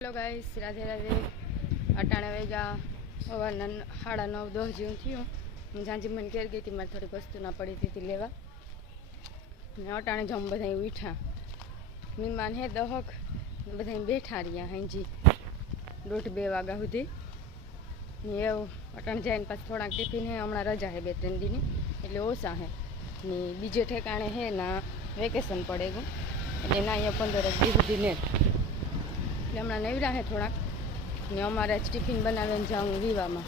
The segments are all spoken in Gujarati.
Hello guys, Radhe Radhe. अटाणे वेगा सवारना 9:30 जेवुं थयुं। झांझी मन घेर गई थी, मारे थोड़ी वस्तु ना पड़ी थी लेवा ने अटाणे जम बधाई उठा। मेहमान है 10 बधाई बैठा रह्या हांजी 1:30-2 वाग्या सुधी ने अटाणे जाईने पास थोड़ा टिफिन है। हमणां रजा है 2-3 दी एटले ओछा है ने बीजे ठेकाणे है ना वेकेशन पड़े गयुं एटले ना अहींया 15 दी सुधी ने हमણાં નવરા હે થોડાક ને અમારે જ ટિફિન બનાવીને જાઉં વિવામાં।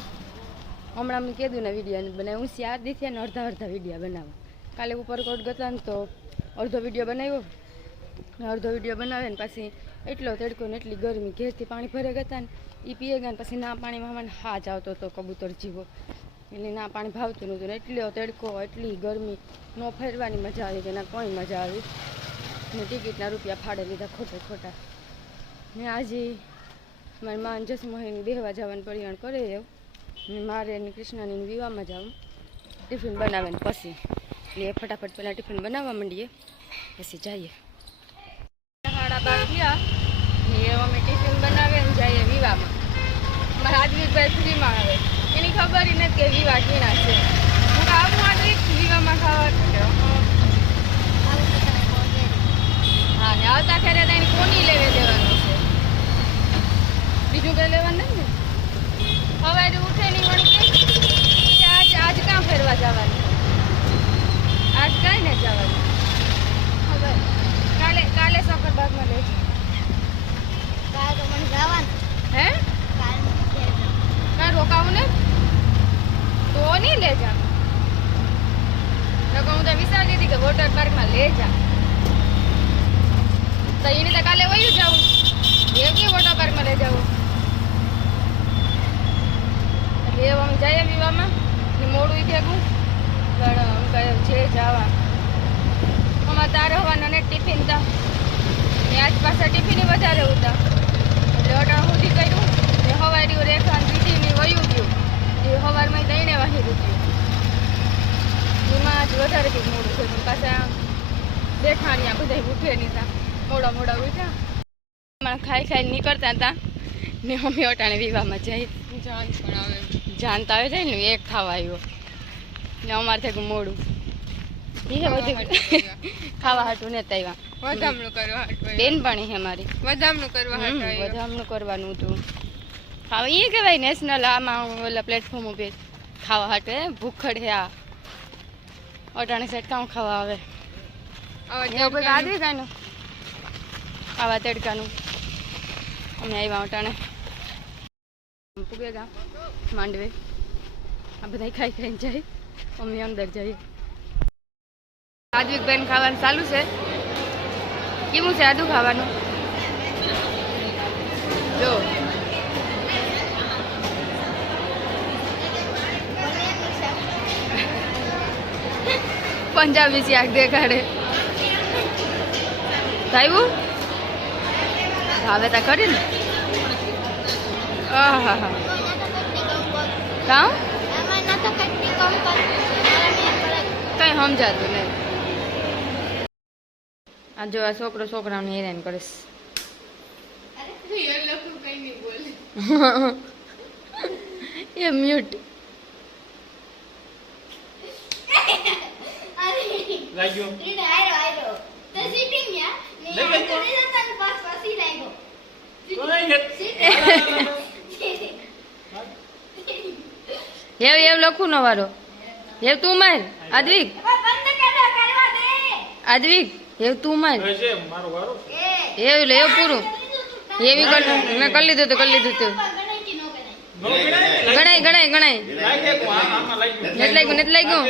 હમણાં મેં કીધું ને વિડીયો બનાવ્યું હું 4 દિવસે ને અડધા વિડીયો બનાવું। કાલે ઉપરકોટ ગયા ને તો અડધો વિડીયો બનાવ્યો ને અડધો વિડીયો બનાવે ને પછી એટલો તડકો ને એટલી ગરમી ઘેરથી પાણી ભરે ગયા ને એ પીએ ગયા ને પછી ના પાણીમાં મને હાજ આવતો હતો કબૂતર જીવો એટલે ના પાણી ભાવતું નહોતું ને એટલો તડકો એટલી ગરમી ન ફરવાની મજા આવી કે ના કોઈ મજા આવી ને ટિકિટના રૂપિયા ફાડે લીધા ખોટા ને આજે મારી માં જસમોહીની બેહવા જવાનું પરિયાણ કરે એવું ને મારે ને કૃષ્ણાની વિવાહમાં જાઉં ટિફિન બનાવે ને પછી એટલે ફટાફટ પહેલાં ટિફિન બનાવવા માંડીએ પછી જઈએ। 12:30 થયા ને અમે ટિફિન બનાવે ને જઈએ વિવાહમાં। મારા આદમીભાઈ ફ્રીમાં આવે એની ખબર નથી કે વિવાહ કેના છે। હું આવું આદમી વિવાહમાં ખાવા હા ને આવતા ખેરે તો એની કોની લેવે દેવાનું છે બીજું કંઈ લેવાનું નથી ને। સવારે ઉઠે નહીં વળી કે આજ ક્યાં ફેરવા જવાનું આજ કાંઈ ને જવાનું હવે કાલે સફરબાગમાં લેજો કાલે તો મને જવાનું હે કાંઈ રોકાવું ને તો નહીં લે જા હું તો વિચારતી હતી કે વોટર પાર્કમાં લે જા તો એની તો કાલે વયું જાઉં એ કે વોટર પાર્કમાં લઈ જાઉં એટલે અમે જઈએ વિવાહમાં ને મોડું ભેગું પણ છે જવા અમારે તારે હોવાના ને ટિફિન હતા ને આજ પાછા ટિફિન વધારે હતા એટલે અટાણ સુધી કર્યું ને સવારે રેખા દીદીને વયું ગયું એ સવારમાં 3 વાગે રૂપ્યું એમાં જ વધારે કંઈક મોડું થયું પણ પાછા દેખાણ્યા બધા ઉઠે નહીં હતા મોડા ઉઠ્યા ખાઈ નીકળતા હતા ને અમે અટાણે વિવાહમાં જઈએ જાણતા આવે છે ને એક ખાવા આવ્યો ને અમારે થયું મોડું એ બધું ખાવા હાટું ને આવ્યા બેનપણી છે મારી વધામણું કરવાનું હતું ખાવા એ કહેવાય નેશનલ આમાં ઓલા પ્લેટફોર્મ ઉપર ખાવા હાટે ભૂખડ હે આ અટાણે સેટ કામ ખાવા આવે આવી કાનું આવા તડકાનું અમે આવ્યા અટાણે પૂગેગા માંડવે આ બધા ખાઈને જાય અમે અંદર જઈએ। આદવિકભાઈને ખાવાનું ચાલુ છે કેવું છે આદુ ખાવાનું જો પંજાબી શાક દેખાડે થાયું ભાવે તા કરી ને હા કામ કઈ સમજાતું નહીં આ જો આ છોકરાઓને હેરાન કરીશ એ મ્યુટ એવ લખું નો વારો એવ તું માર આદવિક તું માર એવ પૂરું એવી મેં કરી લીધું તું ગણાય નથી લાગ્યું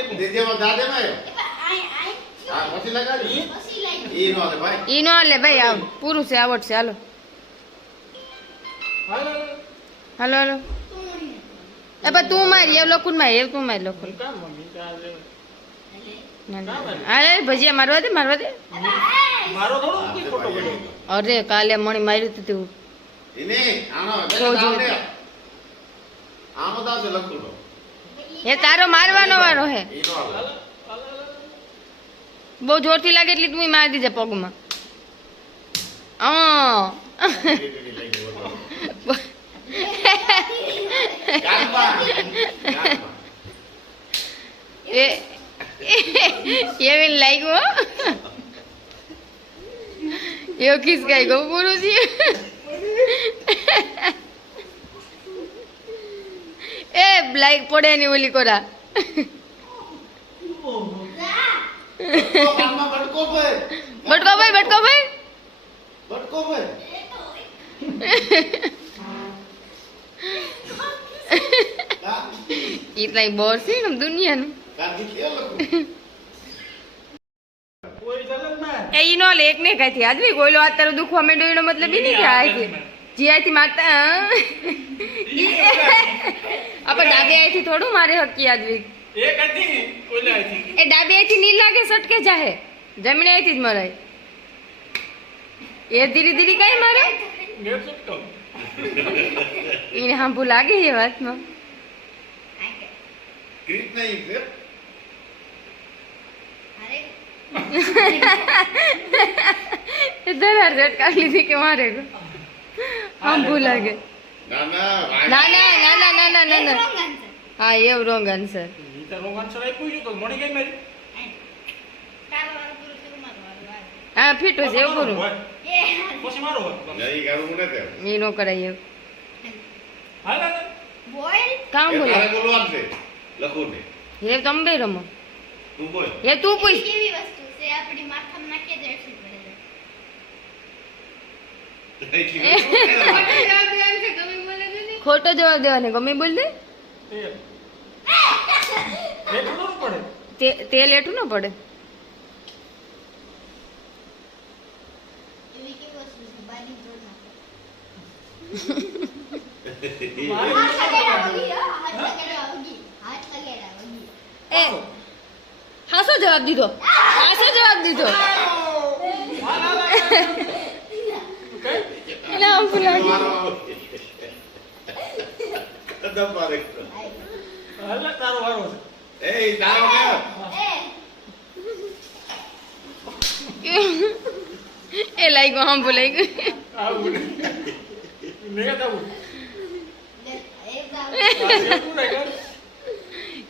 ઈ નો લે ભાઈ આવ પૂરું છે આવડશે હાલો એ પણ તું મારી એવ લખું માર તું મારી લખું અરે ભજીયા મારવા દે અરે કાલે મણી માર્યું તું એ તારો મારવાનો વારો હે બહુ જોરથી લાગે એટલી તું મારી દીધે પગમાં એવું ખિસકાઈ ગયું પૂરું છે. એ બ્લાઇક પડે ની ઓલી કોરા. બટકો ભાઈ. इतना बोर से हम दुनिया ने ए इनो लेक ने कहती आज भी गोलो आ तरह दुखवा में डोइनो मतलब ही नहीं क्या है कि जी आई थी माता अपन डाबे आई थी थोड़ू मारे हक की आज भी एक आई थी ओले आई थी ए डाबे आई थी नीला के सट के जाहे जमीन आई थी मराई ये धीरे धीरे कहीं मारे मैं सकता हूं इन्हें हम भुला गए ये बात में क्रीप नहीं फिर इधर हर झटका ली थी के मारे को हम भूला गए ना ना ना ना ना ना ना ना ना ना हाँ ये रॉन्ग आंसर ઈ તો રોંગ આન્સર આપ્યું છે તો મળી ગઈ મારી हाँ फिट हो जाए पूરું પછી મારો नहीं करूँ ना कर ये नो कराइए હા ના काम बोला तारे बोलो आपसे लखो ने ये तुम भी रमो तू बोल ये तू पूछ કેવી વસ્તુ છે આપણી માથામાં નાખીએ તો એસી પડે खोटो जवाब देवाने गમે बोल दे એ થોડું પડે तेल एठू ना पड़े એવી કેવી વસ્તુ છે બારી જોડ નાખો મારી હાથ લગાડ્યા વગી હાથ લગાડ્યા વગી ए हासो जवाब दीधो हासो जवाब दीधो ना हम भुला गए कदम मारे હાલે તારો વારો છે ए दाव ना ए लाइक हम भुलाई गए આવું મેં તાવું એક જાવ આ પૂરા કર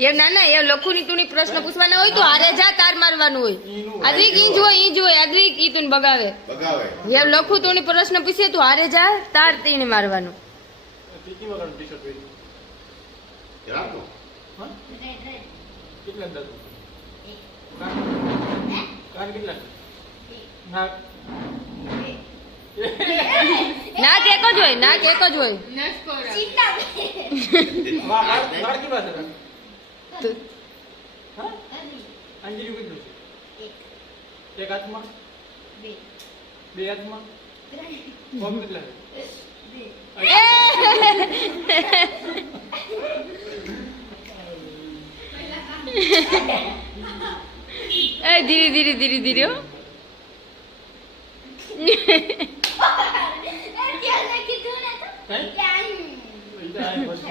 ये ना ना ये लखुनी तुनी प्रश्न पूछवाना होय तो हारे जा तार मारवानुं होय अद्विक ईज होय अद्विक ई तुन बगावे बगावे ये लखु तुनी प्रश्न पूछे तो हारे जा तार तीने मारवानुं ટીકી વગર ટી-શર્ટ પહેરી यार को હા રેડ રેડ કેટલા દાદુ એક કાન કેટલા ના ना केको जोय ना केको जोय ચીટા વાહ વાળ કેવા છે तो હા અલી અંજલી કેટલું છે એક એક હાથમાં બે બે હાથમાં ત્રણ પગ કેટલા છે બે ए धीरे धीरे धीरे धीरे हो અત્યારે કીધું ને તો કઈ ક્યાં ઈ તો આ બસ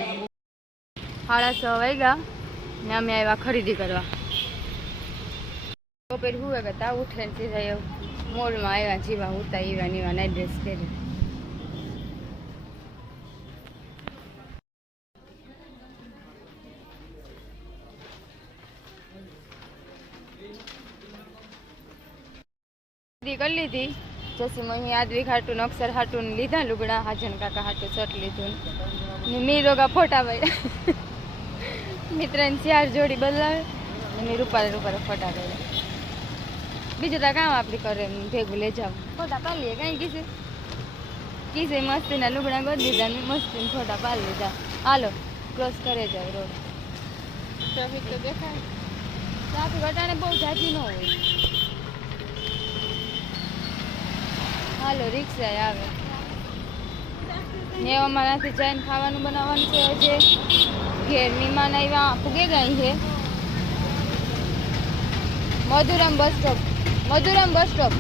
6:30 વાગ્યા ને અમે આવ્યા ખરીદી કરવા બપોર હુએ કરતા ઉઠે ને સીધા મોલમાં આવ્યા જીવા ઉતા એવા ને એવા નાઇટ ડ્રેસ પહેરી કરી લીધી જસી મમ્મી આદવિક હાટું અક્ષર હાટું લીધા લુગડા હાજન કાકા હાટું શર્ટ લીધું ને મીરોગા ફોટા પાડ્યા મિત્રને 4 જોડી બદલાવે અને રૂપારે ફોટા પાડ્યા બીજું તો કામ આપણી કરે એમ ભેગું લઈ જાવ ફોટા પાડી લઈએ કાંઈ કીસે મસ્તીના લુગડા ગોદી દીધા ને મસ્તીને ફોટા પાડી લીધા હાલો ક્રોસ કરે જાય રોડ ટ્રાફિક તો દેખાય ટ્રાફિક અટાણે બહુ જાજી ન હોય હાલો રિક્ષા આવે ને અમારાથી જઈને ખાવાનું બનાવવાનું છે જે ઘેર મહેમાન આવ્યા પૂગે ગઈ છે મધુરામ બસ સ્ટોપ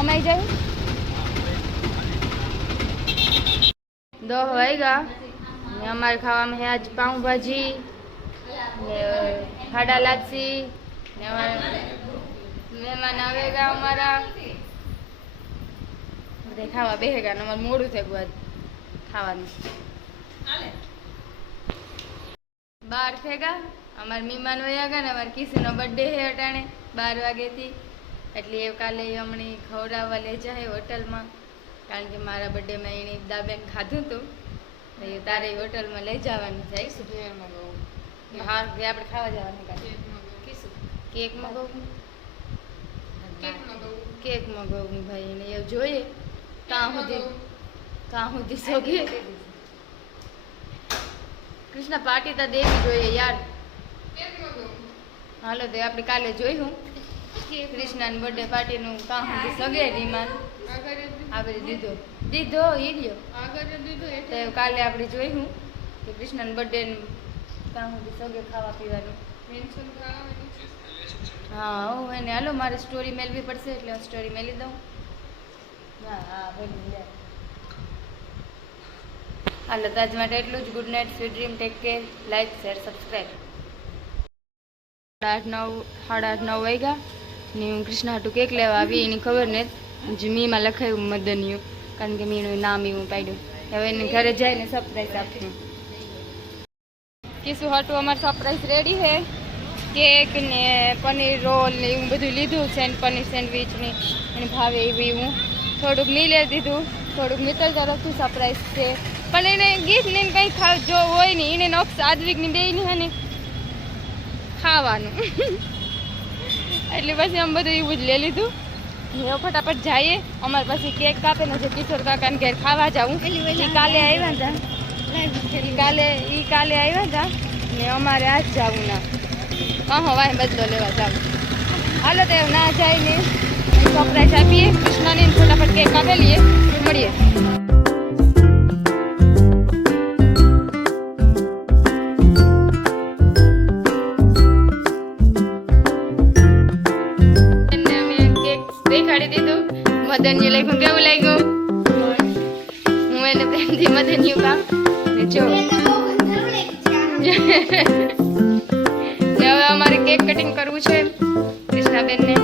અમાઈ જાય 10 વાગ્યા ને અમારે ખાવામાં છે આજ પાઉંભાજી ને ખાડા લાપસી ને મહેમાન આવેગા અમારા ખાવા બેહેગા ને અમારે મોડું થઈ ગયું ખાવાનું 12 થેગા અમારે મહેમાન વયા ગયા ને અમારે કિસીનો બર્થડે છે અટાણે 12 વાગેથી એટલે એ કાલે હમણાં ખવડાવવા લઈ જાય હોટલમાં, કારણ કે મારા બર્થડેમાં એણે દાબેન ખાધું હતું, તો એ તારે હોટલમાં લઈ જવાનું જઈશું. હા કે આપણે ખાવા જવાનું કાલે કેક મગાવું, કેક મગાવું ભાઈ એને એવું જોઈએ કાં સુધી સોગે. કૃષ્ણ પાર્ટી તો દેવી જોઈએ યાર. હાલો તો આપણે કાલે જોઈશું કૃષ્ણની બર્થડે પાર્ટીનું કાં સુધી સગે રીમાન આગળ દીધો ઈ લ્યો તો કાલે આપણે જોઈશું કે કૃષ્ણની બર્થડે કાં સુધી સગે ખાવા પીવાનું. હા હું એને હાલો મારે સ્ટોરી મેળવી પડશે એટલે હું સ્ટોરી મેળવી દઉં. હા હા બની જાય. હાલો તો આજ માટે એટલું જ. Good night, sweet dream, take care, like share subscribe. 8:30 વાગ્યા ને હું કૃષ્ણ હાટું કેક લેવા આવી, એની ખબર ને જ મીમાં લખાયું મદનિયું, કારણ કે મીનું નામ એવું પાડ્યું. હવે એને ઘરે જઈને સરપ્રાઈઝ આપ્યું. કિસુ હાટું અમારું સરપ્રાઈઝ રેડી છે. કેક ને પનીર રોલ ને એવું બધું લીધું છે, પનીર સેન્ડવીચ ને એને ભાવે એવી હું થોડુંક મી લઈ દીધું, થોડુંક મિત્તલ તરફથી સરપ્રાઈઝ છે. પણ એને ગીફ્ટ ને કંઈ જો હોય ને એને નોક્સ આદવિકની બે ની હે ને ખાવાનું એટલે પછી આમ બધું એવું જ લઈ લીધું. હવે ફટાફટ જઈએ. અમારે પછી કેક કાપે ને જે કિશોર કાકાને ઘેર ખાવા જાઉં. કાલે આવ્યા હતા કાલે આવ્યા હતા ને અમારે આજ જવું ના વાય બદલો લેવા જાવ. હાલો તો ના જાય ને સરપ્રાઈઝ આપીએ કૃષ્ણને, ફટાફટ કેક કાપેલીએ, મળીએ. દેખાડી દીધું મદનિયું લખ્યું. કેવું લાગ્યું? હું એને પ્રેમથી મદનિયું કામ ને જો હવે અમારે કેક કટિંગ કરવું છે કૃષ્ણાબેનને.